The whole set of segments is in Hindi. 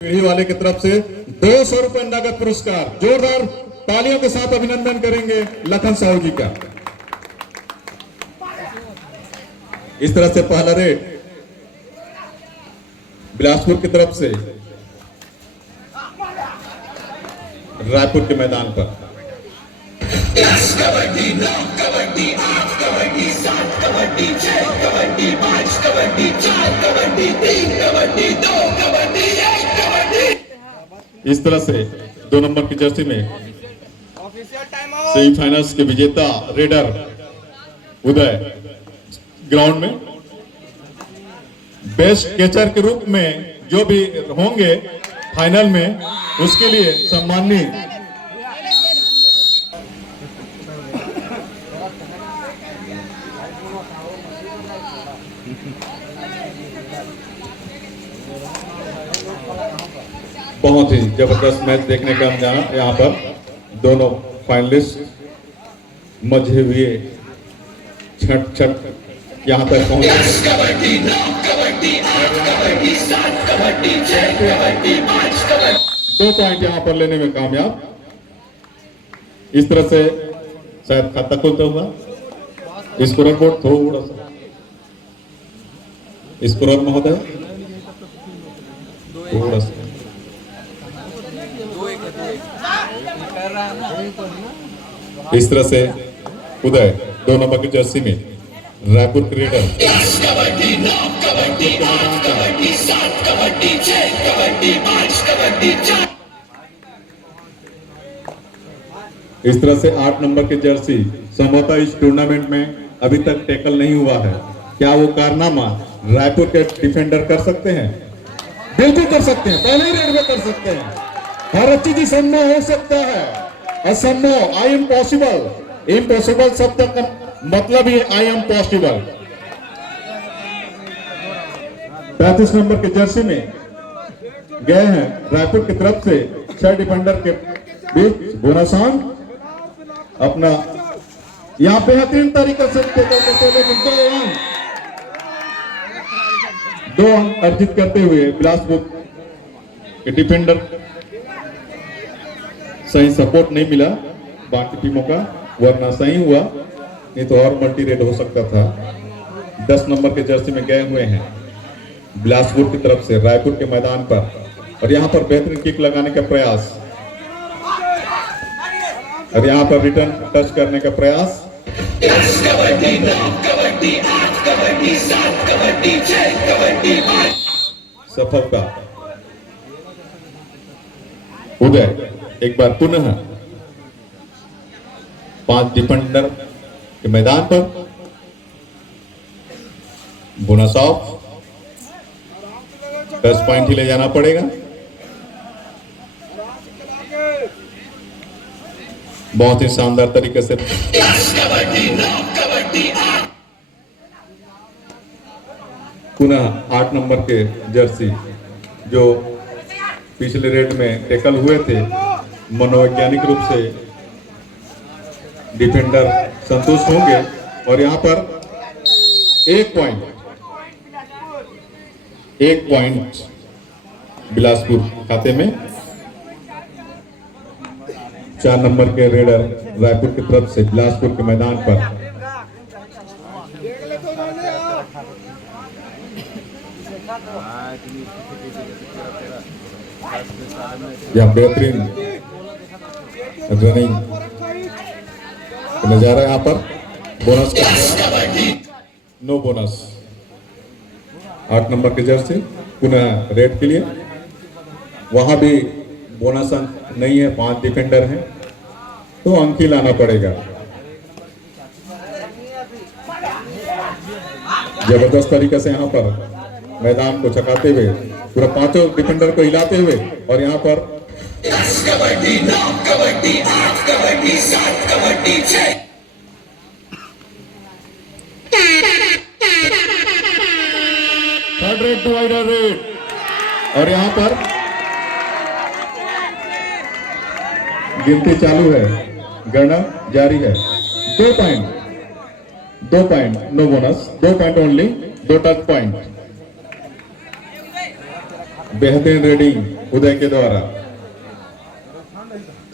पीढ़ी वाले की तरफ से 200 रुपए नगद पुरस्कार। जोरदार तालियों के साथ अभिनंदन करेंगे लखन साहू जी का। इस तरह से पहला रेड बिलासपुर की तरफ से रायपुर के मैदान पर। कबड्डी 9 कबड्डी 8 कबड्डी 7 कबड्डी 6 कबड्डी 5 कबड्डी 4 कबड्डी 3 कबड्डी 2 कबड्डी 1 कबड्डी। इस तरह से 2 नंबर की जर्सी में सेमीफाइनल्स के विजेता रेडर उदय ग्राउंड में बेस्ट कैचर के रूप में जो भी होंगे फाइनल में उसके लिए सम्मानित बहुत ही जबरदस्त मैच देखने का हम यहाँ पर दोनों फाइनलिस्ट मजे हुए छठ छठ यहाँ तक पहुंचे। 10 कबड्डी 9 कबड्डी 8 कबड्डी 7 कबड्डी 6 कबड्डी 5 कबड्डी। 2 पॉइंट यहाँ पर लेने में कामयाब। इस तरह से शायद खाता खुलता होगा। स्कोर बोर्ड थोड़ा सा स्कोर महोदय थोड़ा सा इस तरह से उदय 2 नंबर की जर्सी में रायपुर के रेडर 10 कबड्डी 9 कबड्डी 8 कबड्डी 7 कबड्डी 6 कबड्डी 5 कबड्डी 4। इस तरह से 8 नंबर की जर्सी संभवतः इस टूर्नामेंट में अभी तक टैकल नहीं हुआ है। क्या वो कारनामा रायपुर के डिफेंडर कर सकते हैं? बिल्कुल कर सकते हैं, पहले ही रेड में कर सकते हैं। हर चीज संभव हो सकता है, असंभव आई एम पॉसिबल। इम्पॉसिबल शब्द का मतलब ही आई एम पॉसिबल। 35 नंबर के जर्सी में गए हैं रायपुर की तरफ से 6 डिफेंडर के बीच बोनासान अपना यहाँ बेहतरीन तरीके से लेकिन 2 अंक अर्जित करते हुए बिलासपुर के डिफेंडर सही सपोर्ट नहीं मिला बाकी टीमों का, वरना सही हुआ नहीं तो और मल्टी रेड हो सकता था। 10 नंबर के जर्सी में गए हुए हैं बिलासपुर की तरफ से रायपुर के मैदान पर और यहाँ पर बेहतरीन किक लगाने का प्रयास और यहाँ पर रिटर्न टच करने का प्रयास। 10 कबड्डी 9 कबड्डी 8 कबड्डी 7 कबड्डी 6 कबड्डी 5। सफलता। उदय एक बार पुनः 5 डिफेंडर के मैदान पर बोनस ऑफ 10 पॉइंट ही ले जाना पड़ेगा। बहुत ही शानदार तरीके से 10 कबड्डी 9 कबड्डी 8। पुनः 8 नंबर के जर्सी जो पिछले रेड में टैकल हुए थे, मनोवैज्ञानिक रूप से डिफेंडर संतुष्ट होंगे और यहाँ पर 1 पॉइंट बिलासपुर खाते में। 4 नंबर के रेडर रायपुर की तरफ से बिलासपुर के मैदान पर यह बेहतरीन रनिंग नजारा यहाँ पर। बोनस का नो बोनस। 8 नंबर के जर्सी पुनः रेड के लिए, वहां भी बोनस अंक नहीं है, 5 डिफेंडर हैं तो अंक ही लाना पड़ेगा। जबरदस्त तरीके से यहाँ पर मैदान को छकाते हुए पूरा 5 डिफेंडर को हिलाते हुए और यहाँ पर 10 kabaddi 9 kabaddi 8 kabaddi 7 kabaddi 6। Third red divider red और यहाँ पर गिनती चालू है, गणना जारी है। 2 point no bonus, 2 point only, 2 touch point. बेहतरीन रेडिंग उदय के द्वारा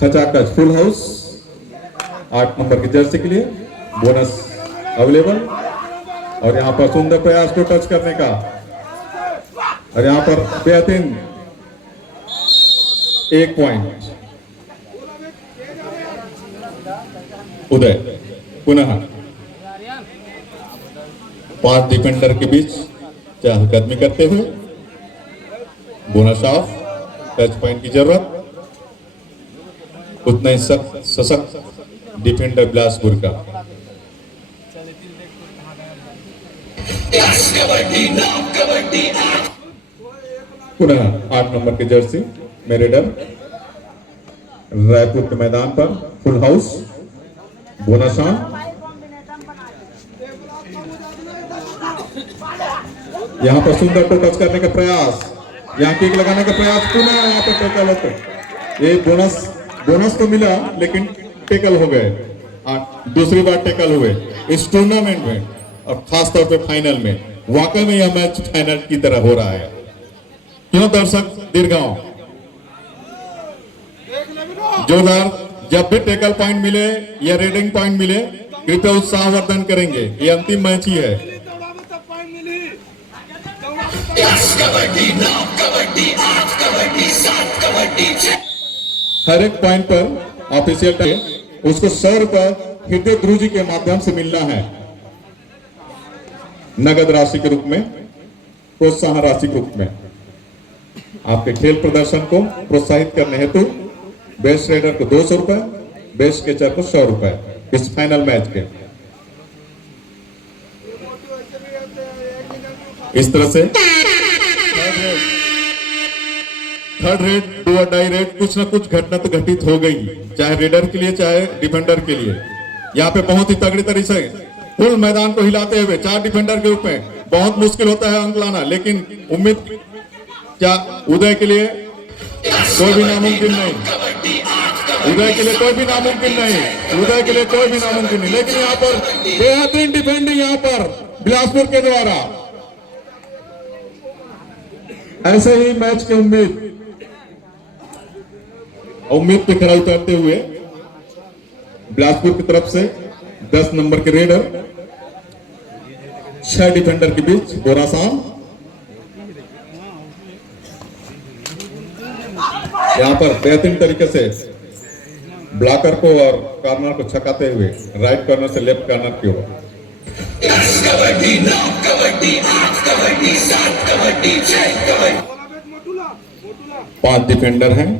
खचाखच फुल हाउस 8 नंबर की जर्सी के लिए बोनस अवेलेबल। और यहाँ पर सुंदर प्रयास को टच करने का, और यहाँ पर बेहतरीन 1 पॉइंट उदय। पुनः 5 डिफेंडर के बीच चहलकदमी करते हुए बोनस ऑफ, टच पॉइंट की जरूरत। उतना ही सशक्त डिफेंडर बिलासपुर का। पुनः 8 नंबर की जर्सी में रेडर रायपुर के मैदान पर फुल हाउस बोनस ऑन। यहाँ पर सुंदर को टच करने का प्रयास, यहाँ किक लगाने का प्रयास, पुनः यहाँ पर टैकल होकर ये बोनस तो मिला लेकिन टैकल हो गए। दूसरी बार टैकल हुए इस टूर्नामेंट में और खास तौर पे फाइनल में। वाकई में यह मैच फाइनल की तरह हो रहा है। क्यों दर्शक दीर्घाओं जोरदार, जब भी टैकल पॉइंट मिले या रेडिंग पॉइंट मिले कृपया उत्साहवर्धन करेंगे। ये अंतिम मैच ही है। हर एक पॉइंट पर ऑफिशियल टाइम उसको 100 रुपए हृदय ध्रुजी के माध्यम से मिलना है, नगद राशि के रूप में, प्रोत्साहन राशि के रूप में। आपके खेल प्रदर्शन को प्रोत्साहित करने हेतु बेस्ट रेडर को 200 रुपए, बेस्ट कैचर को 100 रुपए इस फाइनल मैच के। इस तरह से थर्ड रेड, डू और डाई रेड, कुछ ना कुछ घटना तो घटित हो गई, चाहे रेडर के लिए चाहे डिफेंडर के लिए। यहाँ पे बहुत ही तगड़ी तरीके से फुल मैदान को हिलाते हुए 4 डिफेंडर के रूप में बहुत मुश्किल होता है अंक लाना, लेकिन उम्मीद क्या उदय के लिए कोई भी नामुमकिन नहीं, उदय के लिए कोई भी नामुमकिन नहीं, उदय के लिए कोई भी नामुमकिन नहीं। लेकिन यहाँ पर बेहतरीन डिफेंडिंग यहाँ पर बिलासपुर के द्वारा। ऐसे ही मैच की उम्मीद पे खरा उतरते हुए बिलासपुर की तरफ से 10 नंबर के रेडर 6 डिफेंडर के बीच बोरासान। यहां पर बेहतरीन तरीके से ब्लॉकर को और कॉर्नर को छकाते हुए राइट कॉर्नर से लेफ्ट कॉर्नर की ओर। 5 डिफेंडर हैं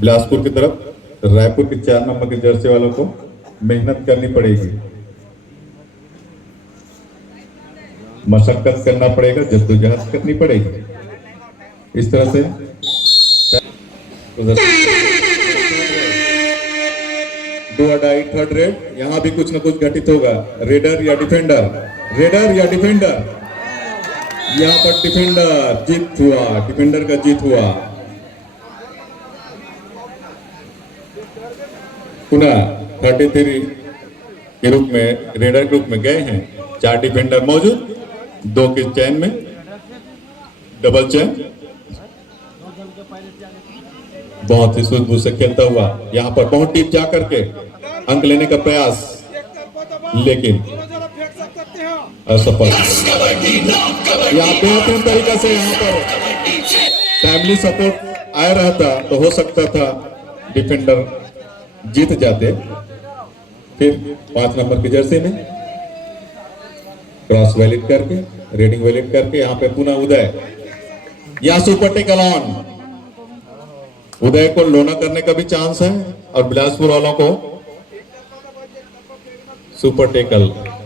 बिलासपुर की तरफ। रायपुर के 4 नंबर के जर्सी वालों को मेहनत करनी पड़ेगी, मशक्कत करना पड़ेगा, जद्दोजहद करनी पड़ेगी। इस तरह से दो अडाई थर्ड रेड, यहां भी कुछ ना कुछ घटित होगा। रेडर या डिफेंडर, रेडर या डिफेंडर, यहां पर डिफेंडर जीत हुआ, डिफेंडर का जीत हुआ। पुनः 33 के रूप में रेडर के रूप में गए हैं। 4 डिफेंडर मौजूद, 2 के चैन में डबल चैन। बहुत ही सूझबूझ से खेलता हुआ यहाँ पर बहुत टीप जा करके अंक लेने का प्रयास, लेकिन असफल। यहाँ बेहतरीन तरीका से यहाँ पर फैमिली सपोर्ट आया रहता तो हो सकता था डिफेंडर जीत जाते। फिर 5 नंबर की जर्सी में क्रॉस वैलिड करके, रेडिंग वैलिड करके यहाँ पे पुनः उदय, यहाँ सुपर टेकल ऑन। उदय को लोना करने का भी चांस है और बिलासपुर वालों को सुपर टेकल,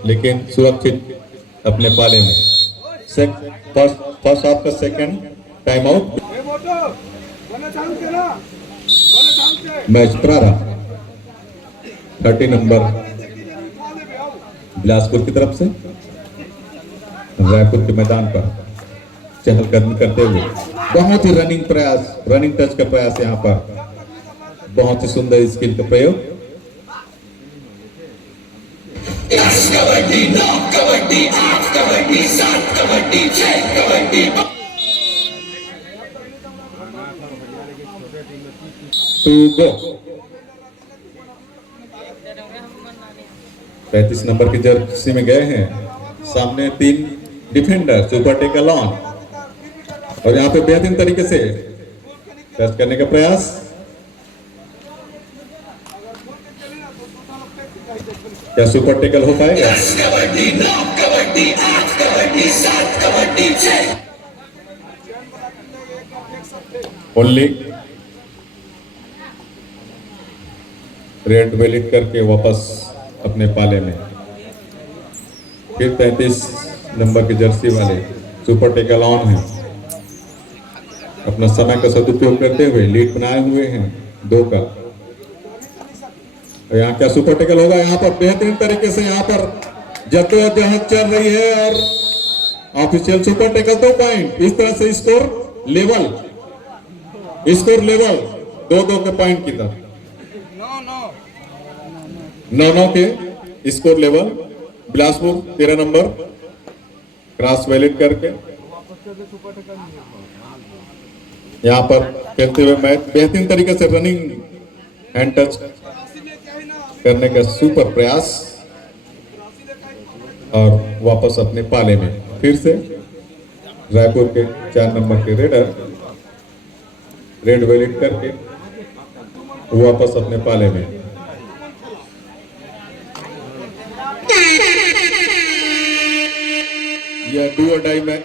लेकिन सुरक्षित अपने पाले में। फर्स्ट हाफ का सेकंड टाइम आउट, मैच प्रारंभ। 30 नंबर बिलासपुर की तरफ से रायपुर के मैदान पर चहलकदमी करते हुए बहुत ही रनिंग प्रयास, रनिंग टच का प्रयास, यहाँ पर बहुत ही सुंदर स्किल का प्रयोग। Kabaddi 9 kabaddi 8 kabaddi 7 kabaddi 6 kabaddi. To go. 35 number की जर्सी में गए हैं, सामने 3 डिफेंडर, सुपर टेकल ऑन, और यहाँ पे बेहतरीन तरीके से टच करने का प्रयास। क्या सुपर टेकल हो पाएगा? कबड्डी 9 कबड्डी 8 कबड्डी 7 कबड्डी 6 ओनली रेड वेलिट करके वापस अपने पाले में। फिर 35 नंबर की जर्सी वाले सुपर टेकल ऑन है, अपना समय का सदुपयोग करते हुए लीड बनाए हुए हैं 2 का। और यहाँ क्या सुपर टेकल होगा? यहाँ पर बेहतरीन तरीके से यहाँ पर जद्दोजहद चल रही है और ऑफिशियल सुपर टेकल 2 पॉइंट। इस तरह से स्कोर लेवल 2-2 के पॉइंट की तरफ, 9-9 के score level. Bilaspur 13 number cross valid करके यहाँ पर खेलते हुए मैच बेहतरीन तरीके से रनिंग हैंड टच करने का सुपर प्रयास, और वापस अपने पाले में। फिर से रायपुर के 4 नंबर के रेडर रेड वैलिड करके वापस अपने पाले में। यह डू और डाई में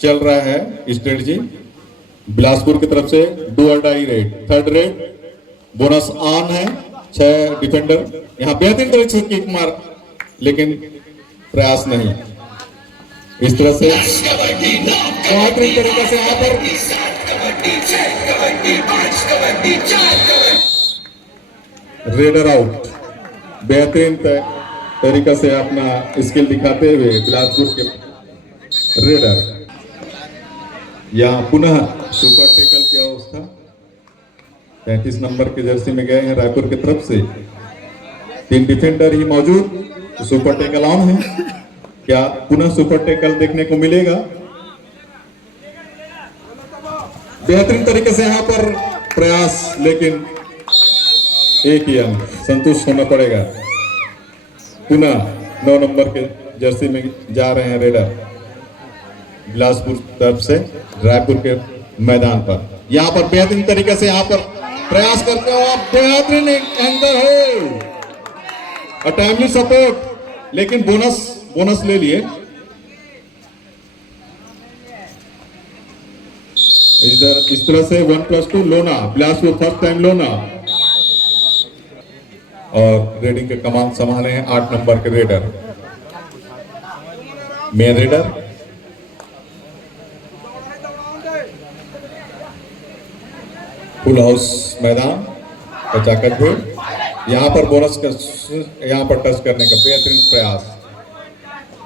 चल रहा है स्ट्रेटजी बिलासपुर की तरफ से। डू और die raid, third raid, bonus on है। 6 डिफेंडर यहाँ बेहतरीन तरीके से किक मार, लेकिन प्रयास नहीं। इस तरह से बेहतरीन तरीके से यहाँ पर रेडर आउट। बेहतरीन तरीका से अपना स्किल दिखाते हुए बिलासपुर के रेडर। यहाँ पुनः सुपर टेकल की अवस्था। 35 नंबर के जर्सी में गए हैं रायपुर की तरफ से। 3 डिफेंडर ही मौजूद, तो सुपर टेकल ऑन है। क्या पुनः सुपर टेकल देखने को मिलेगा? बेहतरीन तरीके से यहाँ पर प्रयास, लेकिन एक ही अंक, संतुष्ट होना पड़ेगा। पुनः 9 नंबर के जर्सी में जा रहे हैं रेडर बिलासपुर तरफ से रायपुर के मैदान पर। यहाँ पर बेहतरीन तरीके से यहाँ पर प्रयास करते हो आप, बेहतरीन एंकर हो, टाइमली सपोर्ट, लेकिन बोनस ले लिए। इस तरह से 1+2 लोना, बिलासपुर फर्स्ट टाइम लोना, और रेडिंग के कमान संभाले हैं 8 नंबर के raider, main raider. Full house मैदान पचाकत हुए। यहाँ पर बोनस का, यहाँ पर टच करने का बेहतरीन प्रयास।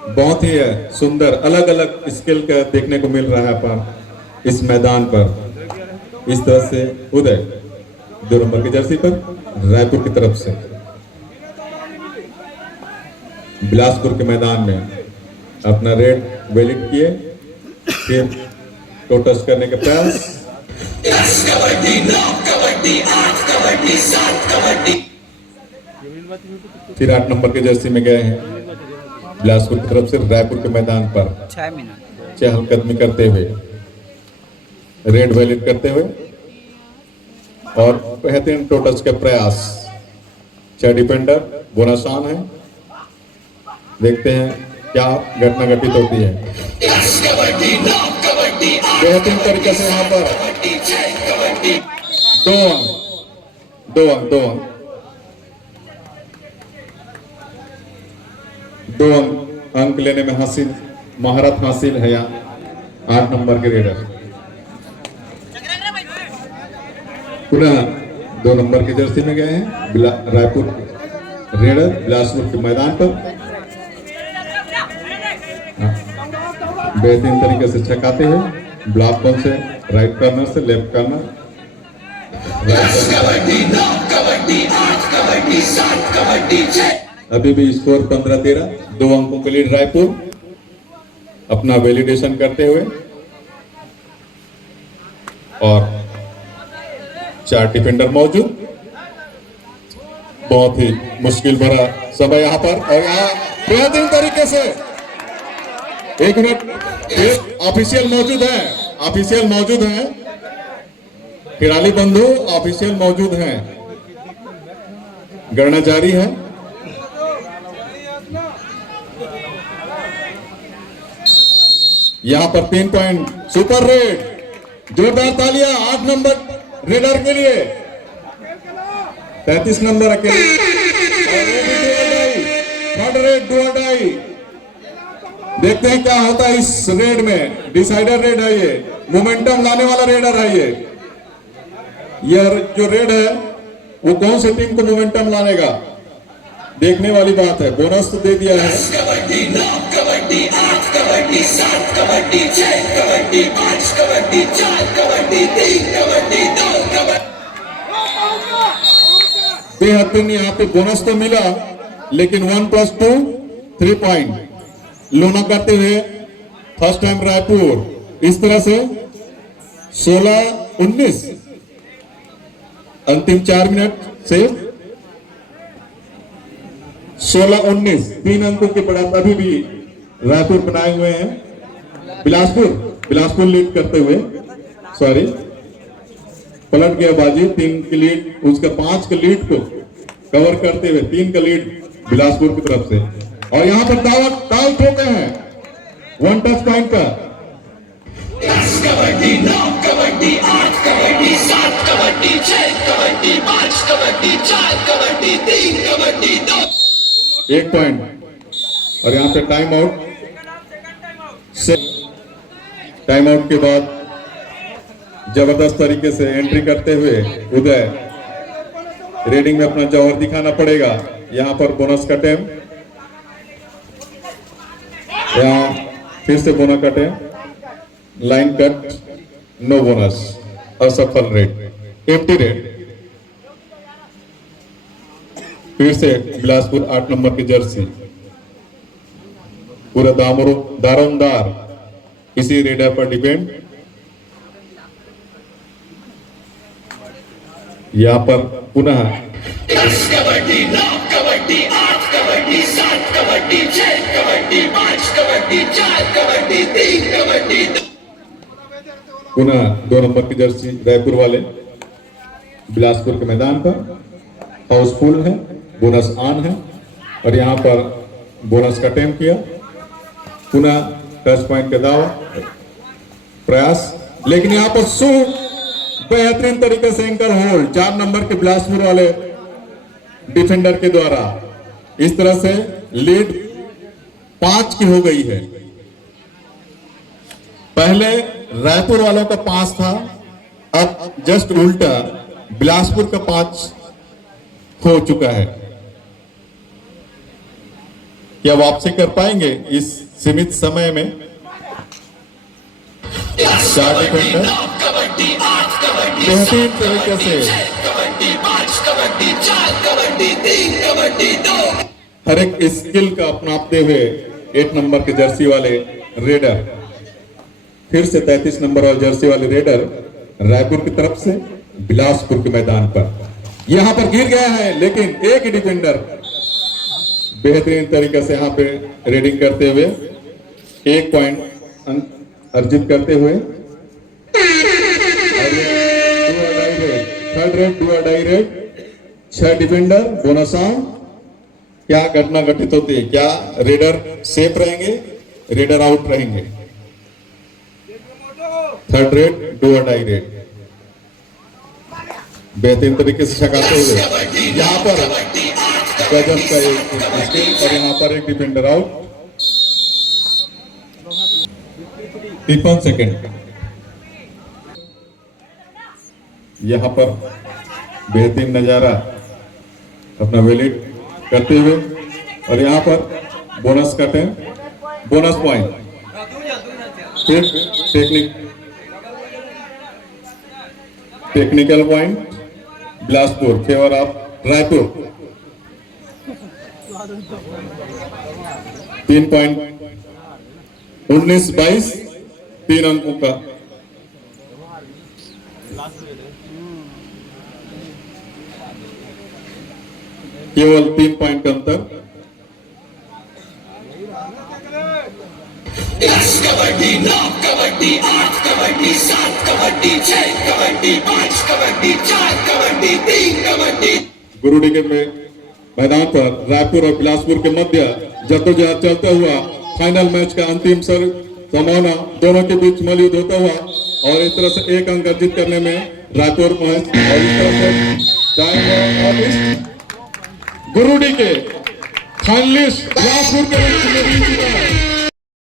बहुत ही सुंदर अलग अलग स्किल का देखने को मिल रहा है पर इस मैदान पर। इस तरह से उदय 2 नंबर की जर्सी पर रायपुर की तरफ से बिलासपुर के मैदान में अपना रेड वेलिड किए, फिर टो टच करने का प्रयास। कबड्डी 9 कबड्डी 8 कबड्डी 7 कबड्डी। फिर 8 नंबर के जर्सी में गए हैं बिलासपुर की तरफ से रायपुर के मैदान पर चहलकदमी करते हुए, रेड वैलिड करते हुए, और बेहतरीन टो टच का प्रयास। 6 डिफेंडर बोनस ऑन है। देखते हैं क्या घटना घटित होती है। बेहतरीन तरीके से यहाँ पर 2 अंक लेने में महारत हासिल है यहाँ 8 नंबर के रेडर। पुनः 2 नंबर की जर्सी में गए हैं रायपुर रेडर बिलासपुर के मैदान पर। बेहतरीन तरीके से छकाते हुए ब्लॉक कौन से राइट कॉर्नर से लेफ्ट कॉर्नर। अभी भी स्कोर 15-13, 2 अंकों के लीड रायपुर। अपना वैलिडेशन करते हुए और 4 डिफेंडर मौजूद। बहुत ही मुश्किल भरा समय यहाँ पर, और यहाँ बेहतरीन तरीके से 1 मिनट ऑफिशियल मौजूद है, ऑफिशियल मौजूद हैं, खिलाड़ी बंधु ऑफिशियल मौजूद हैं, गणना जारी है। यहां पर 3 पॉइंट, सुपर रेड, जोरदार तालियां 8 नंबर रेडर के लिए, 33 नंबर अकेले, और वो भी थर्ड रेड डू और डाई। देखते हैं क्या होता है इस रेड में, डिसाइडर रेड है ये, मोमेंटम लाने वाला रेडर है ये जो रेड है वो कौन सी टीम को मोमेंटम लानेगा, देखने वाली बात है। बोनस तो दे दिया है। कबड्डी 9 कबड्डी 8 कबड्डी 7 कबड्डी 6 कबड्डी 5 कबड्डी 4 कबड्डी 3 कबड्डी 2 कबड्डी। बेहतरीन यहाँ पे बोनस तो मिला, लेकिन 1 + 2 3 पॉइंट लोना करते हुए फर्स्ट टाइम रायपुर इस तरह से 16-19 अंतिम 4 मिनट से 16-19 3 अंकों के बढ़त अभी भी रायपुर बनाए हुए हैं। बिलासपुर लीड करते हुए, सॉरी पलट गया बाजी, 3 की लीड, उसका 5 के लीड को कवर करते हुए 3 का लीड बिलासपुर की तरफ से। और यहाँ पर दाव ठोके हैं 1 टच पॉइंट का। 10 कबड्डी 9 कबड्डी 8 कबड्डी 7 कबड्डी 6 कबड्डी 5 कबड्डी 4 कबड्डी 3 कबड्डी 2। 1 पॉइंट, और यहाँ पे टाइम आउट। टाइम आउट के बाद जबरदस्त तरीके से एंट्री करते हुए उदय रेडिंग में अपना जौहर दिखाना पड़ेगा। यहाँ पर बोनस का टाइम, यहाँ फिर से बोनस का time, line cut, no bonus, असफल रेड, एम्प्टी रेड। फिर से बिलासपुर 8 नंबर की जर्सी, पूरा दारोमदार इसी रेडर पर डिपेंड। यहाँ पर पुनः 10 कबड्डी 9 कबड्डी 8 कबड्डी 7 कबड्डी 6 कबड्डी 5 कबड्डी 4 कबड्डी 3 कबड्डी 2। पुनः 2 नंबर की जर्सी रायपुर वाले बिलासपुर के मैदान पर हाउसफुल है, बोनस ऑन है, और यहाँ पर बोनस का अटेम्प्ट किया, पुनः टच पॉइंट का दावा प्रयास, लेकिन यहाँ पर बेहतरीन तरीके से एंकर होल्ड 4 नंबर के बिलासपुर वाले डिफेंडर के द्वारा। इस तरह से लीड 5 की हो गई है। पहले रायपुर वालों का 5 था, अब जस्ट उल्टा बिलासपुर का 5 हो चुका है। क्या वापसी कर पाएंगे इस सीमित समय में? 4 डिफेंडर कबड्डी 8 कबड्डी बेहतरीन तरीके से कबड्डी 5 कबड्डी 4 कबड्डी 3 कबड्डी 2। हर एक स्किल का अपनाते हुए 8 नंबर के जर्सी वाले रेडर, फिर से 33 नंबर वाले जर्सी वाले रेडर रायपुर की तरफ से बिलासपुर के मैदान पर यहां पर गिर गया है, लेकिन एक ही डिफेंडर बेहतरीन तरीके से यहां पे रेडिंग करते हुए 1 पॉइंट अर्जित करते हुए थर्ड रेड डू और die raid, 6 defender bonus on. क्या घटना घटित होती है? क्या रेडर सेफ रहेंगे, रेडर आउट रहेंगे? थर्ड रेड डू और डाई रेड बेहतरीन तरीके से छकाते हुए यहाँ पर गजब का एक स्किल, और यहाँ पर एक डिफेंडर आउट। 53 सेकेंड यहाँ पर बेहतरीन नजारा अपना वैलिड करते हुए, और यहाँ पर बोनस का time, bonus point, technical point Bilaspur favour of Raipur. 3 point 19-22 3 अंकों का केवल 3 पॉइंट का अंतर। 10 कबड्डी 9 कबड्डी 8 कबड्डी 7 कबड्डी 6 कबड्डी 5 कबड्डी 4 कबड्डी 3 कबड्डी। गुरुडी के मैदान पर रायपुर और बिलासपुर के मध्य जद्दोजहद चलता हुआ फाइनल मैच का अंतिम संभावना दोनों के बीच मलयुद्ध होता हुआ और इस तरह से एक अंक अर्जित करने में रायपुर और इस तरह से गुरुडी के फाइनलिस्ट रायपुर के